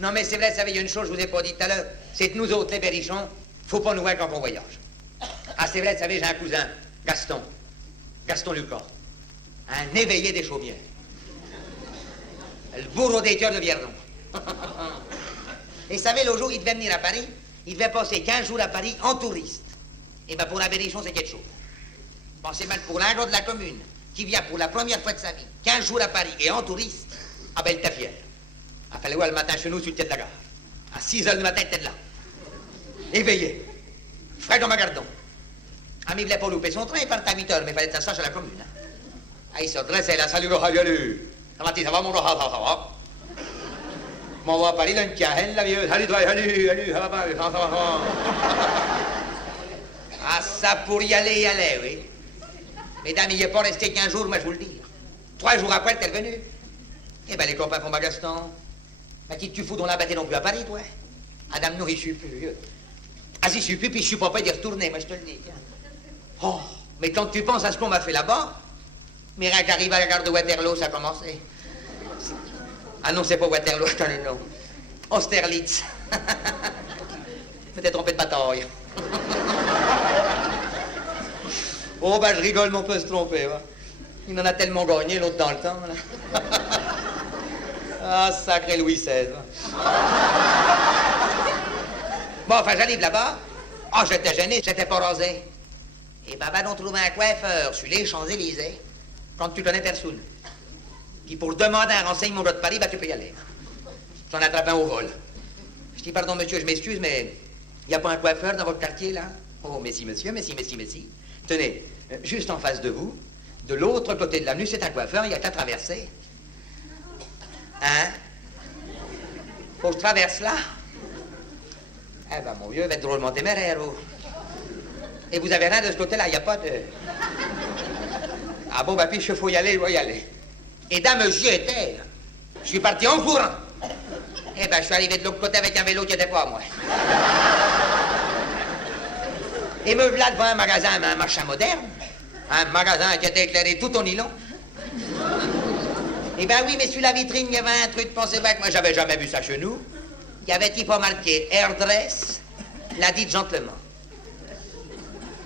Non, mais c'est vrai, vous savez, il y a une chose que je vous ai pas dit tout à l'heure, c'est que nous autres, les berrichons, faut pas nous voir quand on voyage. Ah, c'est vrai, vous savez, j'ai un cousin, Gaston Lucas, un éveillé des chaumières. Le bourreau des cœurs de Vierdon. Et vous savez, l'autre jour, il devait venir à Paris, il devait passer 15 jours à Paris en touriste. Et bien, pour un berrichon, c'est quelque chose. Pensez mal pour l'un de la commune, qui vient pour la première fois de sa vie, 15 jours à Paris et en touriste, ah ben, il était fier. Il fallait voir le matin chez nous sur le quai de la gare. À 6 heures du matin, il était là. Éveillé. Frais comme un gardon. Ah, mais il voulait pas louper son train, il partait à 8 heures, mais il fallait être sage à la commune. Hein. Ah, il se dressait là, salut, salut. Ça va, mon gars, ça va. M'en va à Paris, là, une cahen, la vieille. Salut, toi, salut, ça va, ça va. Ah, ça, pour y aller, oui. Mesdames, il n'est pas resté 15 jours, moi, je vous le dis. 3 jours après, elle est revenue. Eh ben, les copains font Gaston. Ben, qui tu fous dans la bâtée non plus à Paris, toi? Madame, non, je suis plus. Ah, si je suis plus, puis je suis pas prêt d'y retourner, moi, je te le dis. Oh, mais quand tu penses à ce qu'on m'a fait là-bas, mais rien qu'arriver à la gare de Waterloo, ça a commencé. Ah non, c'est pas Waterloo, attendez, non. Austerlitz. Peut-être trompé de bataille. Oh, ben, je rigole, mais on peut se tromper, va. Il en a tellement gagné, l'autre dans le temps, là. Ah, sacré Louis XVI, va. Bon, enfin, j'arrive là-bas. Ah, j'étais gêné, j'étais pas rasé. Et ben, va donc trouver un coiffeur sur les Champs-Élysées, quand tu connais personne. Qui, pour demander un renseignement de Paris, ben, tu peux y aller. J'en attrape un au vol. Je dis, pardon, monsieur, je m'excuse, mais il n'y a pas un coiffeur dans votre quartier, là? Oh, mais si, monsieur, mais si. Tenez, juste en face de vous, de l'autre côté de l'avenue, c'est un coiffeur, il y a qu'à traverser. Hein? Faut que je traverse là? Eh ben, mon vieux, il va être drôlement téméraire, oh. Et vous avez rien de ce côté-là, il n'y a pas de... Ah bon, bah, puis je faut y aller, je vais y aller. Et dame, j'y étais. Je suis parti en courant. Eh ben, je suis arrivé de l'autre côté avec un vélo qui n'était pas à moi. Et me voilà devant un magasin, un marchand moderne. Un magasin qui était éclairé tout en nylon. Eh ben oui, mais sur la vitrine, il y avait un truc, pensez pas que moi, j'avais jamais vu ça chez nous. Il y avait pas marqué Hairdress, l'a dit gentleman.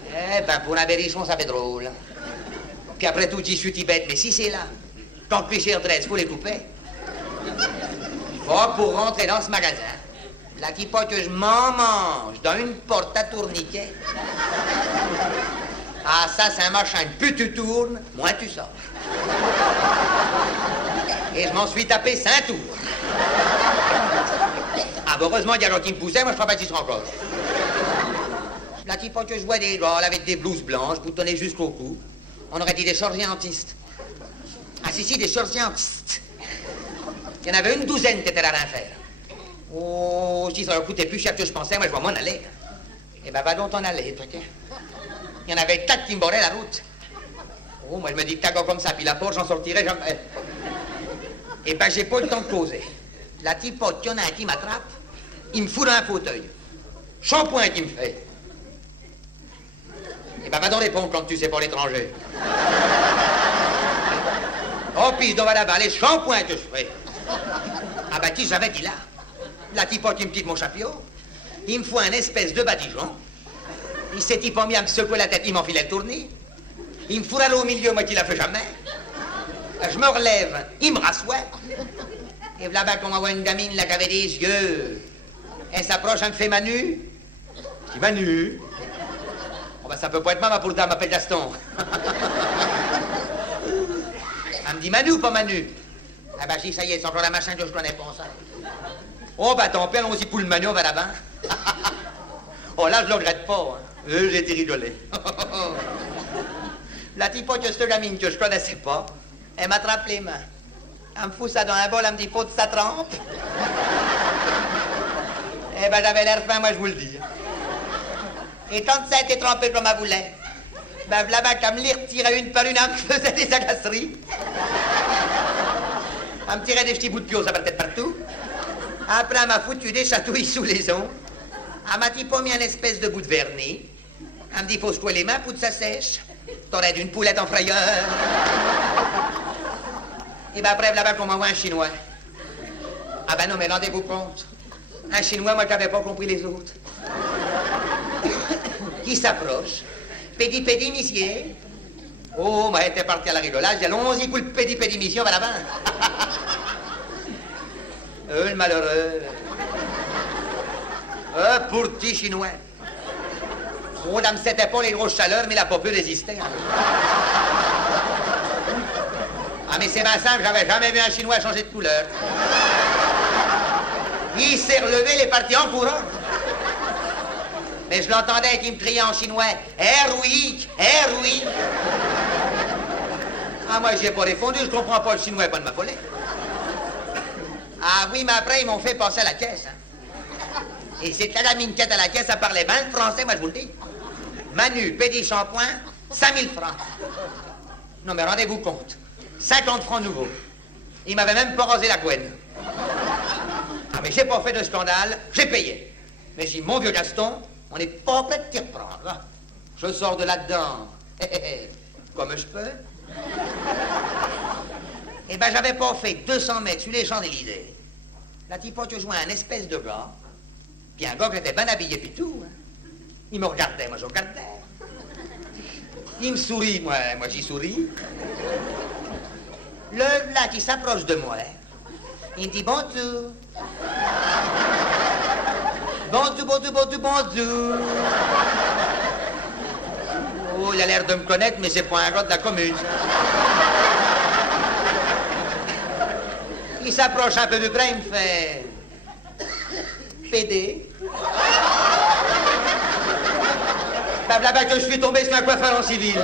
Eh ben, pour un berrichon, ça fait drôle. Puis après tout, j'y suis bête, mais si c'est là, quand les Hairdress, faut les couper. Oh, pour rentrer dans ce magasin, la tipote que je m'en mange dans une porte à tourniquet. Ah, ça, c'est un machin, plus tu tournes, moins tu sors. Et je m'en suis tapé 5 tours. Ah, bah, heureusement, il y a gens qui me poussaient, moi, je ne sais pas s'ils seront encore. La tipote que je vois des gars avec des blouses blanches, boutonnées jusqu'au cou. On aurait dit des chirurgientistes. Ah, si, des chirurgientistes. Il y en avait une douzaine qui étaient là à rien faire. Oh, si ça leur coûtait plus cher que je pensais, moi, je vois m'en aller. Eh ben, va donc t'en aller, truc. Il y en avait 4 qui me bordaient la route. Oh, moi, je me dis que t'as un gars comme ça, puis la porte, j'en sortirai jamais. Eh ben, j'ai pas le temps de causer. La tipote, il y en a un qui m'attrape, il me fout dans un fauteuil. Shampoing qui me fait. Eh ben, va dans les pompes quand tu sais pas l'étranger. Oh, puis je dois là-bas, les shampoings que je fais. Ah ben, qui j'avais dit là? La tipote, il me pique mon chapeau. Il me fout un espèce de badigeon. Il s'est pas mis à me secouer la tête, il m'enfilait le tournis. Il me fout là au milieu, moi qui l'a fait jamais. Je me relève, il me rassoit. Et là-bas, qu'on voit une gamine là qui avait des yeux. Elle s'approche, elle me fait Manu. Je dis Manu. Oh ben ça peut pas être maman pour le temps, elle m'appelle Gaston. Elle me dit Manu ou pas Manu? Ah ben je dis ça y est, c'est encore la machin que je connais pas ça. Oh ben tant pis, allons-y pour le Manu, on va là-bas. Oh là je le regrette pas, hein. J'ai été rigolé. La tipote de cette gamine que je connaissais pas, elle m'attrape les mains. Elle me fout ça dans un bol, elle me dit faut que ça trempe. Eh ben j'avais l'air fin, moi je vous le dis. Et quand ça a été trempé comme elle voulait, ben là-bas qu'elle me les retirait une par une, elle me faisait des agaceries. Elle me tirait des petits bouts de piau, ça partait de partout. Après elle m'a foutu des chatouilles sous les ongles. Elle m'a dit pas mis un espèce de bout de vernis. Elle me dit faut secouer les mains pour que ça sèche. T'aurais d'une poulette en frayeur. Et ben après là-bas qu'on m'envoie un chinois. Ah ben non, mais rendez-vous compte. Un Chinois, moi, j'avais pas compris les autres. Qui s'approche. Pédi, monsieur. Oh, moi, j'étais parti à la rigolade. J'ai dit, allons-y, coup le pédi, monsieur, on va là-bas. Le malheureux. Pour petit Chinois. Oh, dame, c'était pas les grosses chaleurs, mais il a pas pu résister. Hein. Ah, mais c'est bien simple, j'avais jamais vu un Chinois changer de couleur. Il s'est relevé, il est parti en courant. Mais je l'entendais qui me criait en chinois, « oui, oui. » Ah, moi, j'y ai pas répondu, je comprends pas le chinois, pas de m'affoler. Ah oui, mais après, ils m'ont fait passer à la caisse. Hein. Et c'était la minquette à la caisse, ça parlait bien le français, moi, je vous le dis. Manu, pédi, shampoing, 5000 francs. Non, mais rendez-vous compte. 50 francs nouveaux. Il m'avait même pas rasé la couenne. Ah, mais j'ai pas fait de scandale, j'ai payé. Mais j'ai dit, mon vieux Gaston, on n'est pas prêt de t'y reprendre. Hein. Je sors de là-dedans. Comme je peux. Eh ben, j'avais pas fait 200 mètres sur les Champs-Élysées. La typote a joué un espèce de gars. Puis un gars qui était bien habillé puis tout. Hein. Il me regardait, moi je regardais. Il me sourit, moi j'y souris. Le là qui s'approche de moi, il me dit bonjour. Bonjour. Oh, il a l'air de me connaître, mais c'est pas un gars de la commune. Il s'approche un peu plus près, il me fait... Pédé. Bah, là-bas que je suis tombé sur un coiffeur en civil.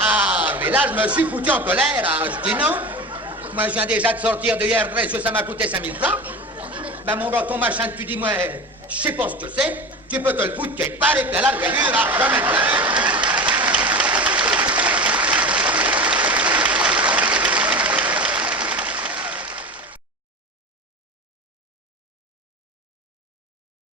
Ah, mais là, je me suis foutu en colère. Hein. Je dis non. Moi, je viens déjà de sortir de hairdresser, ça m'a coûté 5000 francs. Ben, mon gars, ton machin, tu dis, moi, je sais pas ce que c'est. Tu peux te le foutre quelque part et puis là, le gars, jamais de